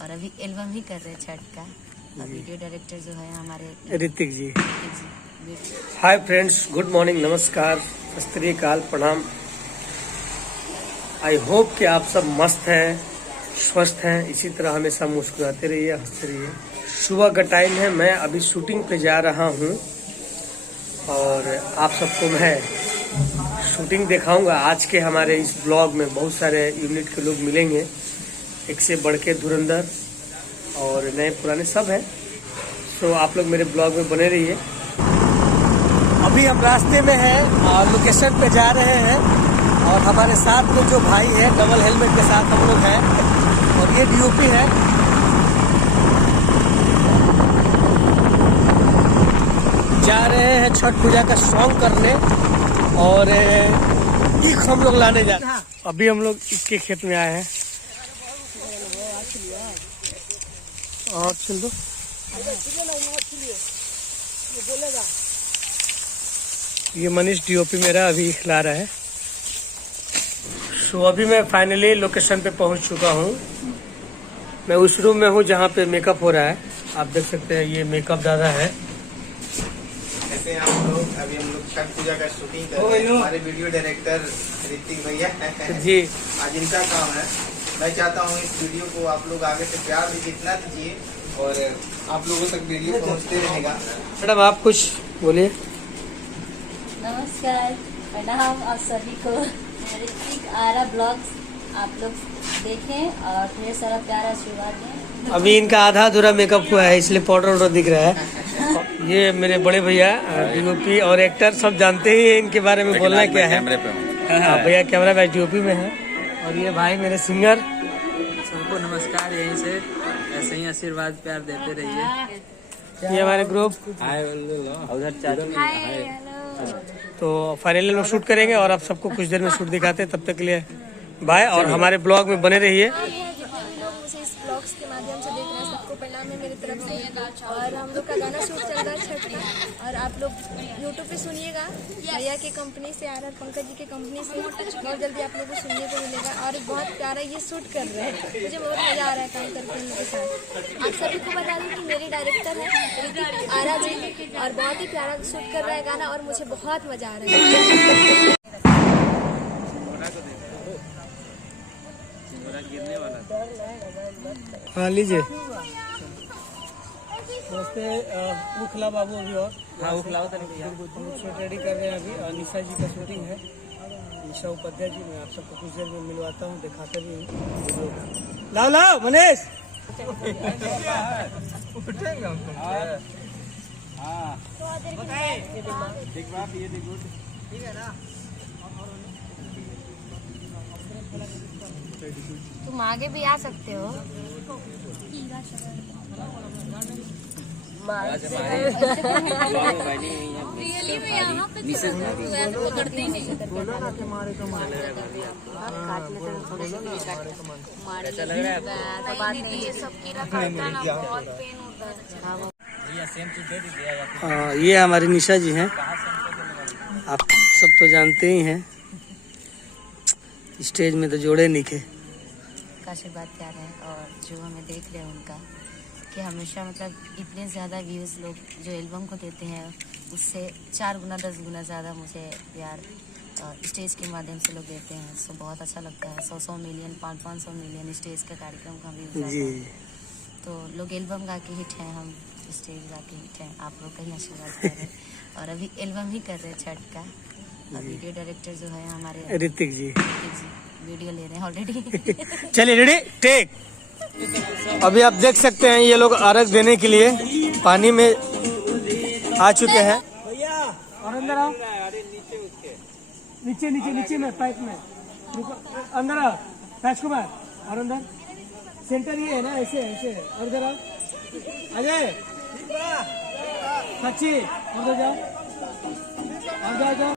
और अभी एल्बम ही कर रहे हैं छठ का। और वीडियो डायरेक्टर जो है हमारे ऋतिक जी। हाय फ्रेंड्स, गुड मॉर्निंग, नमस्कार, सत श्री अकाल, प्रणाम। आई होप कि आप सब मस्त हैं, स्वस्थ हैं। इसी तरह हमेशा मुस्कुराते रहिए, हंसते रहिए। सुबह का टाइम है, मैं अभी शूटिंग पे जा रहा हूँ और आप सबको मैं शूटिंग दिखाऊंगा। आज के हमारे इस ब्लॉग में बहुत सारे यूनिट के लोग मिलेंगे, एक से बढ़ के धुरंधर और नए पुराने सब हैं। तो आप लोग मेरे ब्लॉग में बने रहिए। अभी हम रास्ते में हैं और लोकेशन पे जा रहे हैं और हमारे साथ में जो भाई है डबल हेलमेट के साथ हम लोग हैं और ये डीओपी है। जा रहे हैं छठ पूजा का सॉन्ग करने और ईख हम लोग लाने जा रहे हैं। अभी हम लोग इसके खेत में आए हैं और चल दो ये मनीष डीओपी मेरा अभी खिला रहा है। सो अभी मैं फाइनली लोकेशन पे पहुंच चुका हूं। मैं उस रूम में हूं जहां पे मेकअप हो रहा है। आप देख सकते हैं ये मेकअप दादा है। ऐसे हम लोग छठ पूजा का शूटिंग कर रहे हैं। हमारे वीडियो डायरेक्टर ऋतिक भैया जी, आज इनका काम है। मैं चाहता हूँ इस वीडियो को आप लोग आगे से प्यार भी जितना दीजिए और आप लोगों तक वीडियो पहुँचते रहेगा। मैडम आप कुछ बोलिए। नमस्कार, प्रणाम आप सभी को। ऋतिक आरा ब्लॉग्स आप लोग देखें और ढेर सारा प्यार आशीर्वाद दें। अभी इनका आधा अधूरा मेकअप हुआ है इसलिए पाउडर वाउडर दिख रहा है। ये मेरे बड़े भैया डीओपी और एक्टर सब जानते ही हैं इनके बारे में। बोलना क्या है, भैया कैमरा बैक डीओपी में है। और ये भाई मेरे सिंगर। सबको नमस्कार। यहीं से ऐसे ही आशीर्वाद प्यार देते रहिए। ये हमारे ग्रुप। तो फाइनली लोग शूट करेंगे और आप सबको कुछ देर में शूट दिखाते हैं। तब तक के लिए बाय और हमारे ब्लॉग में बने रहिए। जितने भी लोग मुझे इस ब्लॉग्स के माध्यम से देख रहे हैं सबको प्रणाम है मेरी तरफ से। और हम लोग का गाना शूट चल रहा है छठ का और आप लोग यूट्यूब पे सुनिएगा। भैया की कंपनी से आर पंकज जी की कंपनी से बहुत जल्दी आप लोगों को सुनने को मिलेगा। और बहुत प्यारा ये शूट कर रहे हैं, मुझे बहुत मजा आ रहा है काम करके उनके साथ। आप सभी को बता दें कि मेरे डायरेक्टर है ऋतिक आरा जी और बहुत ही प्यारा शूट कर रहा है गाना और मुझे बहुत मजा आ रहा है। हाँ लीजिए। नमस्ते। उखला बाबू अभी और शूट रेडी कर रहे हैं अभी। और निशा जी का शूटिंग है, निशा उपाध्याय जी। मैं आप सबको कुछ देर में मिलवाता हूँ, दिखाते भी हूँ। लाओ लाओ मनीष। तुम आगे भी आ सकते हो। रियली में यहाँ पे पकड़ते ही नहीं। ये हमारी निशा जी हैं, आप सब तो जानते ही हैं। स्टेज में तो जोड़े निके का आशीर्वाद प्यार है और जो हमें देख रहे हैं उनका कि हमेशा मतलब इतने ज़्यादा व्यूज़ लोग जो एल्बम को देते हैं उससे 4 गुना 10 गुना ज़्यादा मुझे प्यार स्टेज के माध्यम से लोग देते हैं। सो बहुत अच्छा लगता है। 100 मिलियन 500 मिलियन स्टेज का कार्यक्रम का व्यूज़ जी। तो लोग एल्बम गा के हिट हैं, हम स्टेज गा के हिट हैं। आप लोग का ही आशीर्वाद कर रहे हैं और अभी एल्बम ही कर रहे हैं छठ का। और वीडियो डायरेक्टर जो है हमारे ऋतिक जी वीडियो ले रहे हैं ऑलरेडी। चलिए रेडी टेक। अभी आप देख सकते हैं ये लोग अर्घ देने के लिए पानी में आ चुके हैं। भैया और अंदर आओ। नीचे नीचे नीचे में पाइप में अंदर आओ। राजकुमार और अंदर सेंटर ये है ना, ऐसे ऐसे और इधर आओ। अजय सच्ची और जाओ और जाओ।